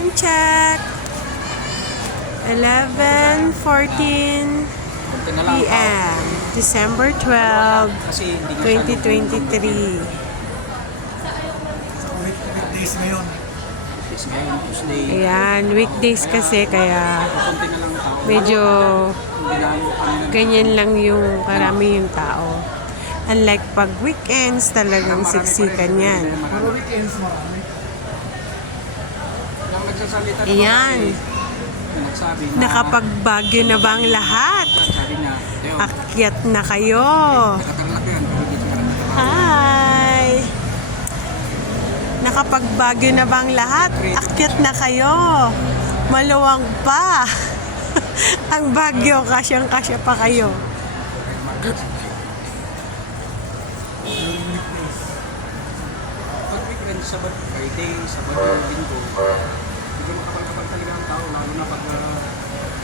Time check. 11:14 Konti na lang. p.m. December 12, Kasi hindi 2023. Weekdays ngayon. Weekdays ngayon, Tuesday. Ayan, weekdays kasi kaya Konti na lang tao. medyo Hindi na ganyan lang yung karami yung tao. Unlike pag weekends, talagang siksikan yan. Pero weekends marami. Yung nagsasalita naman Ayan. yung nagsabi na Nakapagbagyo na ba ang lahat? sabi niya, Teo, Akyat na kayo. nakatarlak yan. Pero dito pa rin nakatarlak. Hi! Nakapagbagyo na bang lahat? Akyat na kayo. Maluwang pa. Ang Bagyo, kasyang-kasya pa kayo. Pag weekend, Sabado, Friday, Sabado, Linggo, medyo makapal-kapal talaga ang tao, lalo na pag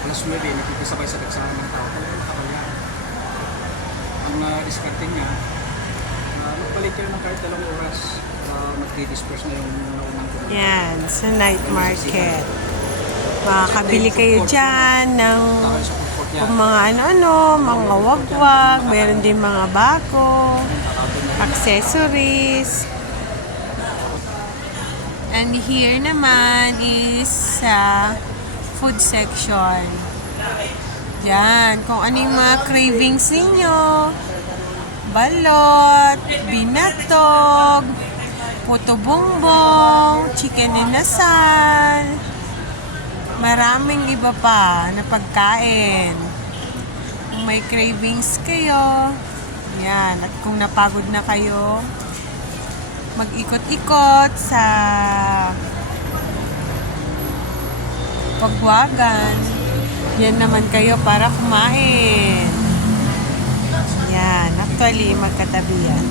alas 9, nagkikisabay sa dagsahan ng tao, talagang makapal yan. Ang discarding niya, magbalik kayo ng kahit 2 oras, mag-disperse na yung naunang kumain. Yan, sa night market. Makakabili kayo dyan ng Tawag sa food court niya. kung mga ano-ano, mga wagwag, meron din mga bako, accessories. And here naman is sa food section. Yan, kung ano yung mga cravings ninyo. Balot, binatog, puto bongbong, chicken inasal, maraming iba pa na pagkain. Kung may cravings kayo, yan. At kung napagod na kayo, mag-ikot-ikot sa pagwagan. Yan naman kayo para kumain. Yan. Actually, magkatabi yan.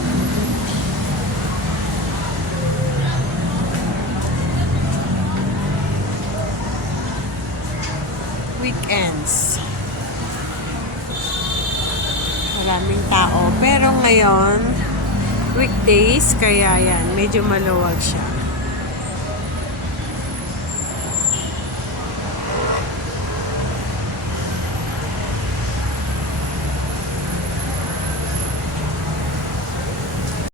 Weekends. Maraming tao. Pero ngayon, weekdays, kaya yan, medyo maluwag siya.